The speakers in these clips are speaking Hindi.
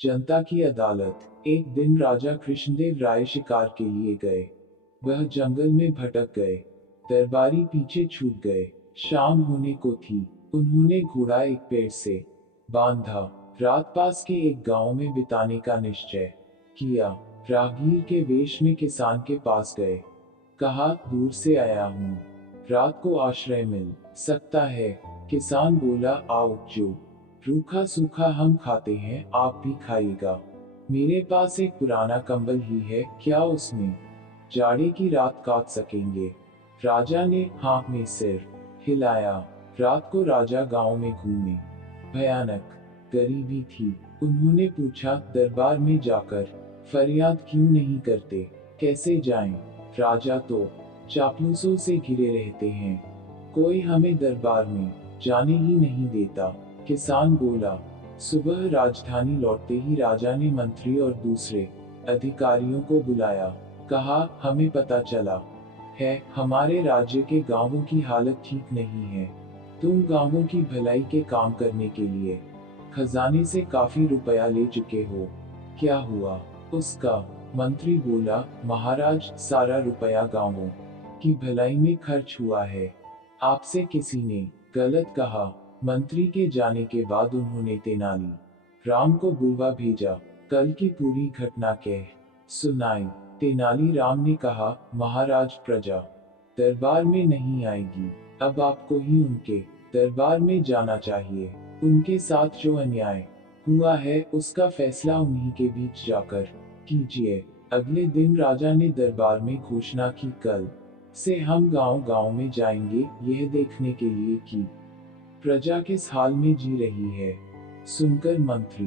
जनता की अदालत। एक दिन राजा कृष्णदेव राय शिकार के लिए गए। वह जंगल में भटक गए। दरबारी पीछे छूट गए। शाम होने को थी। उन्होंने घोड़ा एक पेड़ से बांधा। रात पास के एक गांव में बिताने का निश्चय किया। राहगीर के वेश में किसान के पास गए। कहा, दूर से आया हूँ, रात को आश्रय मिल सकता है। किसान बोला, आओ जो रूखा सूखा हम खाते हैं आप भी खाइएगा। मेरे पास एक पुराना कंबल ही है, क्या उसमें जाड़े की रात काट सकेंगे? राजा ने हाँ में सिर हिलाया। रात को राजा गांव में घूमे। भयानक गरीबी थी। उन्होंने पूछा, दरबार में जाकर फरियाद क्यों नहीं करते? कैसे जाएं? राजा तो चापलूसों से घिरे रहते हैं, कोई हमें दरबार में जाने ही नहीं देता। किसान बोला। सुबह राजधानी लौटते ही राजा ने मंत्री और दूसरे अधिकारियों को बुलाया। कहा, हमें पता चला है हमारे राज्य के गांवों की हालत ठीक नहीं है। तुम गांवों की भलाई के काम करने के लिए खजाने से काफी रुपया ले चुके हो, क्या हुआ उसका? मंत्री बोला, महाराज सारा रुपया गांवों की भलाई में खर्च हुआ है। आपसे किसी ने गलत कहा। मंत्री के जाने के बाद उन्होंने तेनाली राम को बुलवा भेजा। कल की पूरी घटना कह सुनाई। तेनाली राम ने कहा, महाराज प्रजा दरबार में नहीं आएगी, अब आपको ही उनके दरबार में जाना चाहिए। उनके साथ जो अन्याय हुआ है उसका फैसला उन्हीं के बीच जाकर कीजिए। अगले दिन राजा ने दरबार में घोषणा की, कल से हम गांव गांव में जाएंगे, यह देखने के लिए कि प्रजा किस हाल में जी रही है। सुनकर मंत्री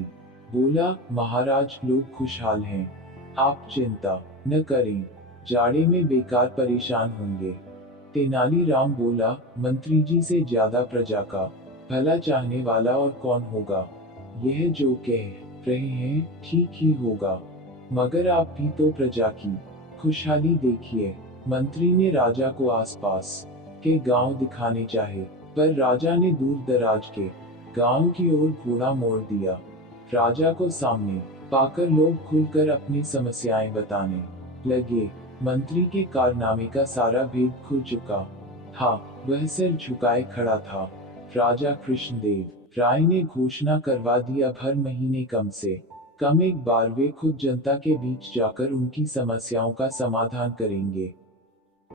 बोला, महाराज लोग खुशहाल हैं, आप चिंता न करें, जाड़े में बेकार परेशान होंगे। तेनालीराम बोला, मंत्री जी से ज्यादा प्रजा का भला चाहने वाला और कौन होगा? यह जो कह रहे हैं ठीक ही होगा, मगर आप भी तो प्रजा की खुशहाली देखिए। मंत्री ने राजा को आसपास के गांव दिखाने चाहे, पर राजा ने दूर दराज के गांव की ओर घोड़ा मोड़ दिया। राजा को सामने पाकर लोग खुलकर अपनी समस्याएं बताने लगे। मंत्री के कारनामे का सारा भेद खुल चुका था। वह सिर झुकाए खड़ा था। राजा कृष्णदेव राय ने घोषणा करवा दी, अब हर महीने कम से कम एक बार वे खुद जनता के बीच जाकर उनकी समस्याओं का समाधान करेंगे।